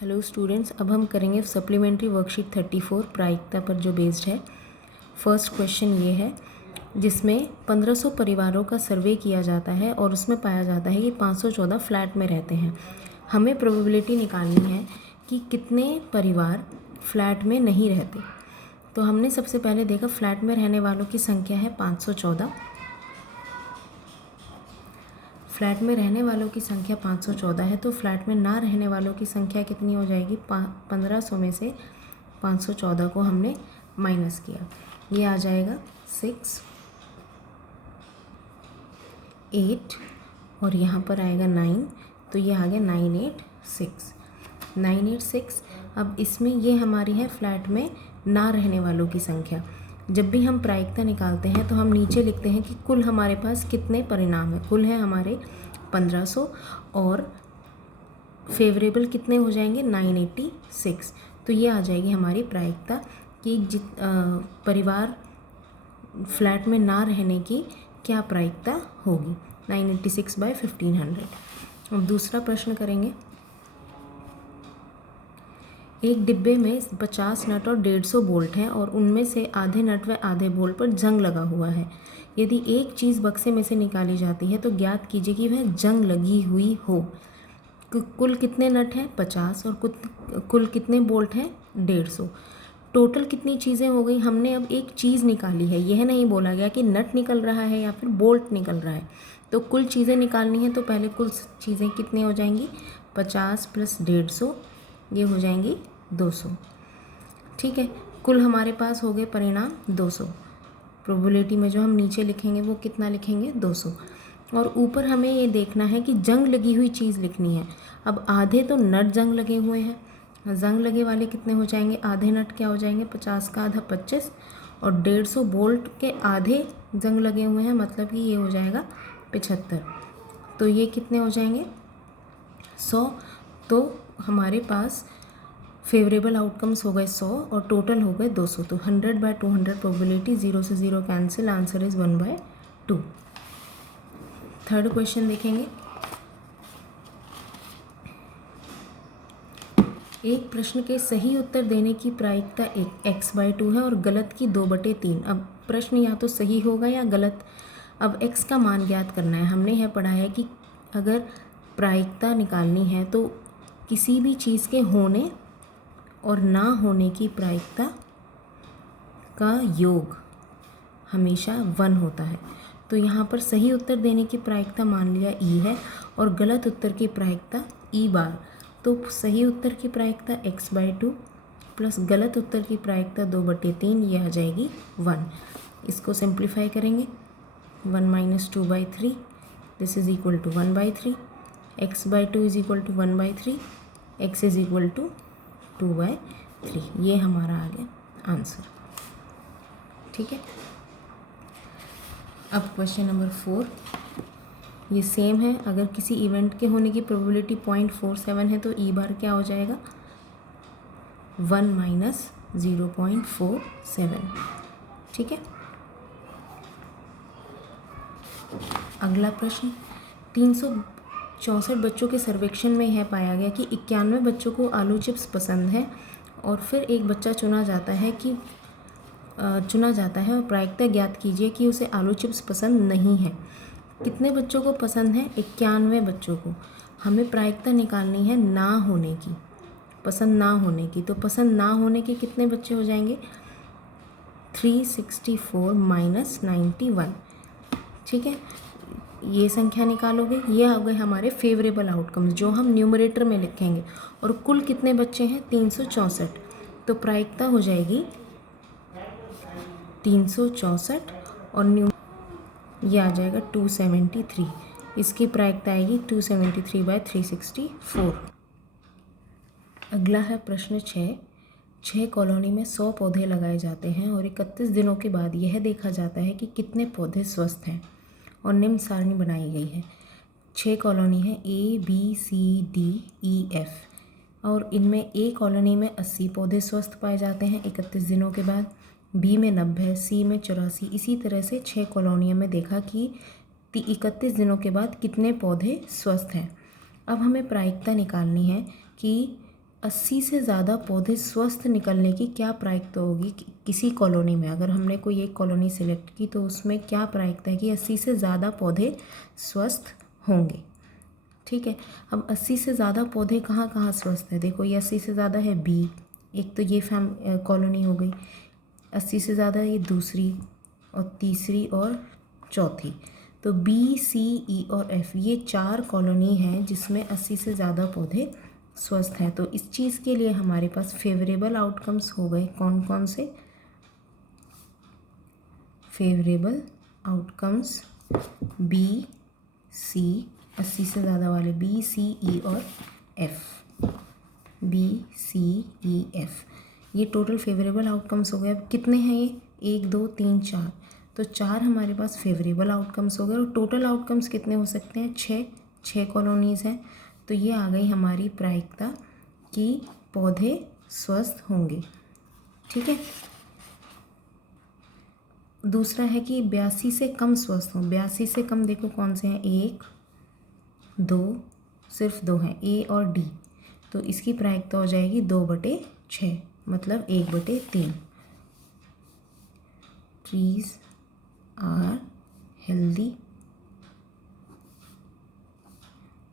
Hello students, अब हम करेंगे सप्लीमेंट्री वर्कशीट 34 प्रायिकता पर जो बेस्ड है। फर्स्ट क्वेश्चन ये है जिसमें 1500 परिवारों का सर्वे किया जाता है और उसमें पाया जाता है कि 514 फ्लैट में रहते हैं। हमें प्रोबेबिलिटी निकालनी है कि कितने परिवार फ्लैट में नहीं रहते। तो हमने सबसे पहले देखा फ्लैट में रहने वालों की संख्या है 514। फ्लैट में रहने वालों की संख्या 514 है, तो फ्लैट में ना रहने वालों की संख्या कितनी हो जाएगी? 1500 में से 514 को हमने माइनस किया, ये आ जाएगा 6, 8 और यहाँ पर आएगा 9, तो ये आ गया 986। 986। अब इसमें ये हमारी है फ्लैट में ना रहने वालों की संख्या। जब भी हम प्रायिकता निकालते हैं तो हम नीचे लिखते हैं कि कुल हमारे पास कितने परिणाम हैं। कुल है हमारे 1500 और फेवरेबल कितने हो जाएंगे? 986। तो ये आ जाएगी हमारी प्रायिकता कि परिवार फ्लैट में ना रहने की क्या प्रायिकता होगी, 986/1500। अब दूसरा प्रश्न करेंगे। एक डिब्बे में 50 नट और 150 बोल्ट हैं और उनमें से आधे नट व आधे बोल्ट पर जंग लगा हुआ है। यदि एक चीज़ बक्से में से निकाली जाती है तो ज्ञात कीजिए कि वह जंग लगी हुई हो। कुल कितने नट हैं? 50 और कुल कितने बोल्ट हैं? 150। टोटल कितनी चीज़ें हो गई? हमने अब एक चीज़ निकाली है, यह नहीं बोला गया कि नट निकल रहा है या फिर बोल्ट निकल रहा है। तो कुल चीज़ें निकालनी है तो पहले कुल चीज़ें कितनी हो जाएंगी? 50 + 150, ये हो जाएंगी 200। ठीक है, कुल हमारे पास हो गए परिणाम 200। प्रोबेबिलिटी में जो हम नीचे लिखेंगे वो कितना लिखेंगे? 200। और ऊपर हमें ये देखना है कि जंग लगी हुई चीज़ लिखनी है। अब आधे तो नट जंग लगे हुए हैं, जंग लगे वाले कितने हो जाएंगे? आधे नट क्या हो जाएंगे? 50 का आधा 25 और 150 बोल्ट के आधे जंग लगे हुए हैं, मतलब कि ये हो जाएगा 75। तो ये कितने हो जाएंगे? 100। तो हमारे पास फेवरेबल आउटकम्स हो गए 100 और टोटल हो गए 200। तो 100/200 प्रोबेबिलिटी, 0 से 0 cancel, answer is 1/2। Third question देखेंगे। एक प्रश्न के सही उत्तर देने की प्रायिकता x/2 है और गलत की 2/3। अब प्रश्न या तो सही होगा या गलत। अब x का मान ज्ञात करना है। हमने यह पढ़ा है कि अगर प्रायिकता निकालनी है तो किसी भी चीज़ के होने और ना होने की प्रायिकता का योग हमेशा 1 होता है। तो यहाँ पर सही उत्तर देने की प्रायिकता मान लिया e है और गलत उत्तर की प्रायिकता e⁻। तो सही उत्तर की प्रायिकता x/2 प्लस गलत उत्तर की प्रायिकता 2/3, ये आ जाएगी 1। इसको सिंप्लीफाई करेंगे, 1 - 2/3, this is equal to 1/3। x/2 is equal to 1/3, x is equal to 2/3। ये हमारा आ गया आंसर। ठीक है, अब क्वेश्चन नंबर 4, ये सेम है। अगर किसी इवेंट के होने की प्रोबेबिलिटी 0.47 है तो e⁻ क्या हो जाएगा? 1 - 0.47। ठीक है, अगला प्रश्न। 364 बच्चों के सर्वेक्षण में यह पाया गया कि 91 बच्चों को आलू चिप्स पसंद है और फिर एक बच्चा चुना जाता है और प्रायिकता ज्ञात कीजिए कि उसे आलू चिप्स पसंद नहीं है। कितने बच्चों को पसंद है? 91 बच्चों को। हमें प्रायिकता निकालनी है ना होने की, पसंद ना होने की। तो पसंद ना होने के कितने बच्चे हो जाएंगे? 364 - 91। ठीक है, ये संख्या निकालोगे, ये आ गए हमारे फेवरेबल आउटकम्स जो हम न्यूमरेटर में लिखेंगे। और कुल कितने बच्चे हैं? 364। तो प्रायिकता हो जाएगी 364 और ये आ जाएगा 273। इसकी प्रायिकता आएगी 273/364। अगला है प्रश्न 6 कॉलोनी में 100 पौधे लगाए जाते हैं और 31 दिनों के बाद यह देखा जाता है कि कितने पौधे स्वस्थ हैं और निम्न सारणी बनाई गई है। 6 कॉलोनी है A, B, C, D, E, F और इनमें A कॉलोनी में 80 पौधे स्वस्थ पाए जाते हैं 31 दिनों के बाद, B में 90, C में 84। इसी तरह से 6 कॉलोनियों में देखा कि 31 दिनों के बाद कितने पौधे स्वस्थ हैं। अब हमें प्रायिकता निकालनी है कि 80 से ज़्यादा पौधे स्वस्थ निकलने की क्या प्रायिकता होगी किसी कॉलोनी में? अगर हमने कोई एक कॉलोनी सिलेक्ट की तो उसमें क्या प्रायिकता है कि 80 से ज़्यादा पौधे स्वस्थ होंगे। ठीक है, अब 80 से ज़्यादा पौधे कहाँ कहाँ स्वस्थ है? देखो ये 80 से ज़्यादा है बी, एक तो ये कॉलोनी हो गई। 80 से ज़्यादा ये दूसरी और तीसरी और चौथी। तो बी, सी, ई और एफ ये 4 कॉलोनी हैं जिसमें 80 से ज़्यादा पौधे स्वस्थ हैं। तो इस चीज़ के लिए हमारे पास फेवरेबल आउटकम्स हो गए कौन कौन से? फेवरेबल आउटकम्स बी, सी, 80 से ज़्यादा वाले बी, सी, ई और एफ। बी, सी, ई, एफ ये टोटल फेवरेबल आउटकम्स हो गए। अब कितने हैं ये? 1, 2, 3, 4। तो 4 हमारे पास फेवरेबल आउटकम्स हो गए और टोटल आउटकम्स कितने हो सकते हैं? 6 कॉलोनीज़ हैं। तो ये आ गई हमारी प्रायिकता कि पौधे स्वस्थ होंगे। ठीक है, दूसरा है कि 82 से कम स्वस्थ हों। 82 से कम देखो कौन से हैं? 1, 2, सिर्फ 2 हैं, ए और डी। तो इसकी प्रायिकता हो जाएगी 2/6 मतलब 1/3। Trees are healthy.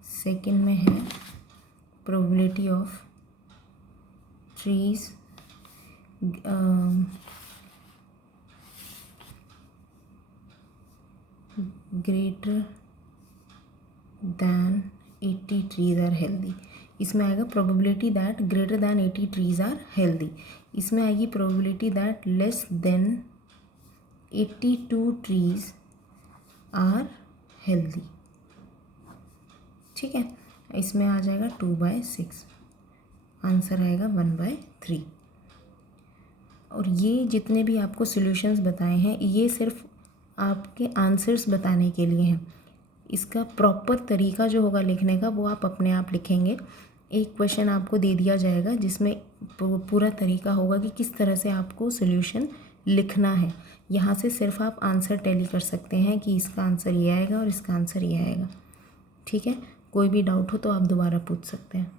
सेकंड में है probability of trees greater than 80 trees are healthy. इसमें आएगा probability that greater than 80 trees are healthy. इसमें आएगी probability that less than 82 trees are healthy. ठीक है, इसमें आ जाएगा 2/6, आंसर आएगा 1/3। और ये जितने भी आपको सॉल्यूशंस बताए हैं ये सिर्फ आपके आंसर्स बताने के लिए हैं। इसका प्रॉपर तरीका जो होगा लिखने का वो आप अपने आप लिखेंगे। एक क्वेश्चन आपको दे दिया जाएगा जिसमें पूरा तरीका होगा कि किस तरह से आपको सॉल्यूशन लिखना है। यहाँ से सिर्फ आप आंसर टैली कर सकते हैं कि इसका आंसर ये आएगा और इसका आंसर ये आएगा। ठीक है, कोई भी डाउट हो तो आप दोबारा पूछ सकते हैं।